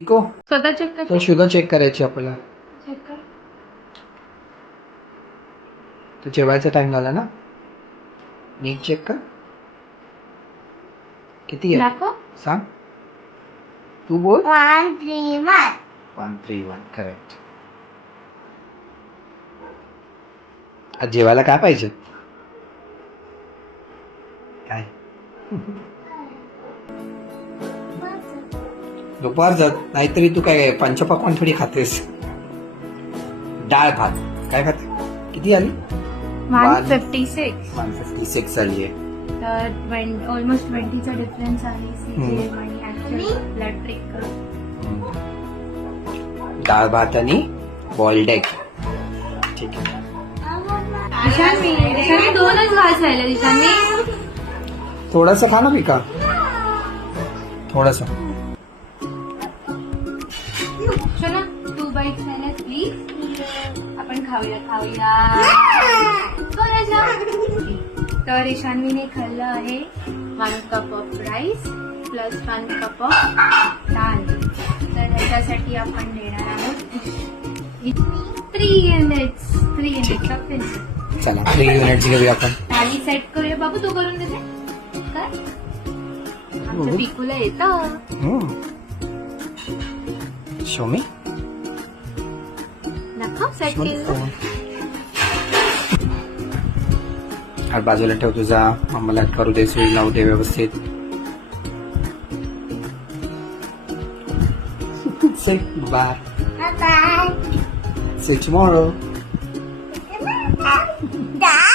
को स्वतः चेक कर. तर शुगर चेक करायची आपल्याला. चेक कर. तर जेवायचा टाइम झाला ना, नीट चेक कर. किती आहे दाखव. सांग. तू बोल. 131. 131 करेक्ट. आज जेवायला काय पाहिजे? काय दुपारचं? नाहीतरी तू काय पंचपक्वान्न थोडी खातेस. डाळ भात काय खाते? किती आली? 156. 156 आली आहे. तर ऑलमोस्ट 20चा डिफरन्स आहे. सीजे आणि ऍक्च्युअल ब्लड ट्रेक कर. डाळ भात आणि बॉइल्ड एग. ठीक आहे. दिशांनी 2च घास राहिले. दिशांनी थोडस खा ना पिका, थोडस. शोना 2 bites राहिले प्लीज. आपण खाऊया. थोड्याशा. तर ईशान्वीने खाल्लं आहे 1 cup of rice plus 1 cup of डाळ. तर ह्याच्यासाठी आपण देणार आहोत 3 युनिट्स ऑफ पेन्सिल. चला 3 युनिट्स घेऊया आपण. थाली सेट करूया. बाबू तू करून देते काय? आमच्या पिकूला येतं. शोमी दाखव सेट केलं. हात बाजूला ठेव तुझा. आम्हाला करू दे, सुई लावू दे व्यवस्थित. Say bye. Bye bye. See you tomorrow. Dad.